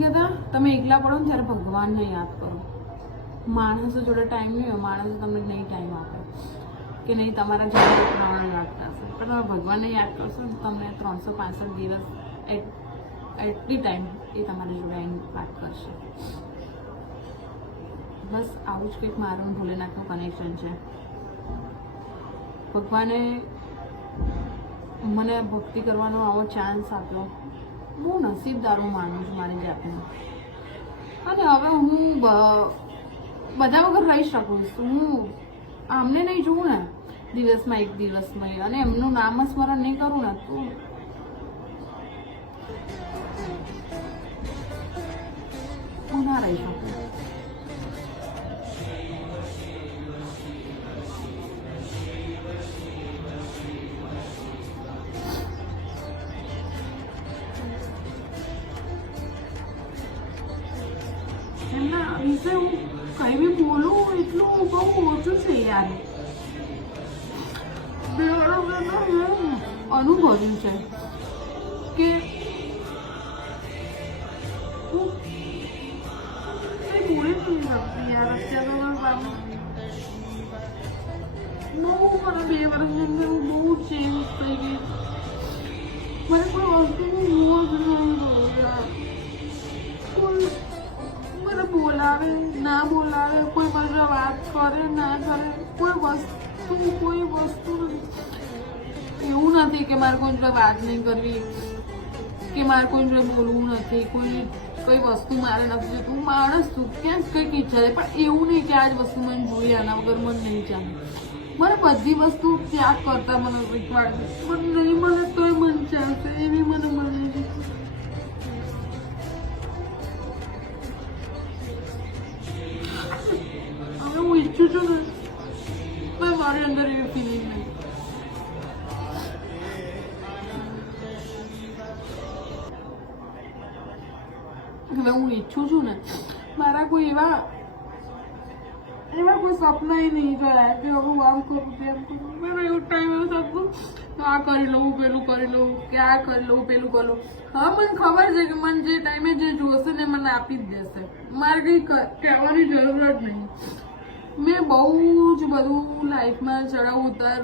કહેતા તમે એકલા પડો ને ત્યારે ભગવાનને યાદ કરો. માણસો જોડે ટાઈમ નહીં હોય, માણસો તમને નહીં ટાઈમ આપે કે નહીં તમારા જોડે ખાવાનું રાખતા હશે, પણ તમે ભગવાનને યાદ કરશો ને તમને 365 દિવસ એટલી ટાઈમ એ તમારી જોડે આવીને વાત કરશે. બસ આવું જ કંઈક મારું ભોલેનાથનું કનેક્શન છે. ભગવાને મને ભક્તિ કરવાનો આવો ચાન્સ આપ્યો. હું નસીબદાર માનું છું મારી જાતને. અને હવે હું બધા વગર રહી શકું છું. હું આમને નહીં જોઉં ને દિવસમાં એક દિવસમાં અને એમનું નામસ્મરણ નહીં કરું ને તો હું ના રહી શકું. એમના વિશે હું કઈ બી બોલું એટલું બહુ ઓછું છે યાર. અનુભવ્યું છે કે હું કઈ બોલી જ નહીં શકતી યાર. અત્યારે બહુ મને 2 વર્ષની અંદર હું બહુ ચેન્જ થઈ ગઈ. મને કોઈ વસ્તુનું મોહ જ નહીં રહ્યો યાર. કોઈ મને બોલાવે ના બોલાવે, કોઈ મારી વાત કરે ના કરે, કોઈ વસ્તુ એવું નથી કે મારે કોઈ જોડે વાત નહીં કરવી કે મારે કોઈ જોડે બોલવું નથી, કોઈ વસ્તુ મારે નથી જોતું. હું માણસ છું, ક્યાંક કંઈક ઈચ્છા થાય, પણ એવું નહીં કે આ જ વસ્તુ મને જોઈએ આના વગર મને નહીં ચાલે. મને બધી વસ્તુ ત્યાગ કરતા મને શીખવાડે. મને નહીં મળે તોય મન ચાલશે એવી મને મળે છે. હું ઈચ્છું છું ને પણ મારી અંદર એવી ફિલિંગ નહીં. હવે હું ઈચ્છું છું ને મારા કોઈ એવા કોઈ સપના નહીં જોયા કે હું આમ કરું તેમ કરું. મારો એવું ટાઈમ એવું થતું આ કરી લઉં પેલું કરી લઉં કે આ કરી લઉં પેલું કરી લઉં. હા મને ખબર છે કે મને જે ટાઈમે જે જોશે ને મને આપી જ દેશે. મારે કંઈ કહેવાની જરૂર જ નહીં. મેં બહુ જ બધું લાઈફમાં ચડાવ ઉતાર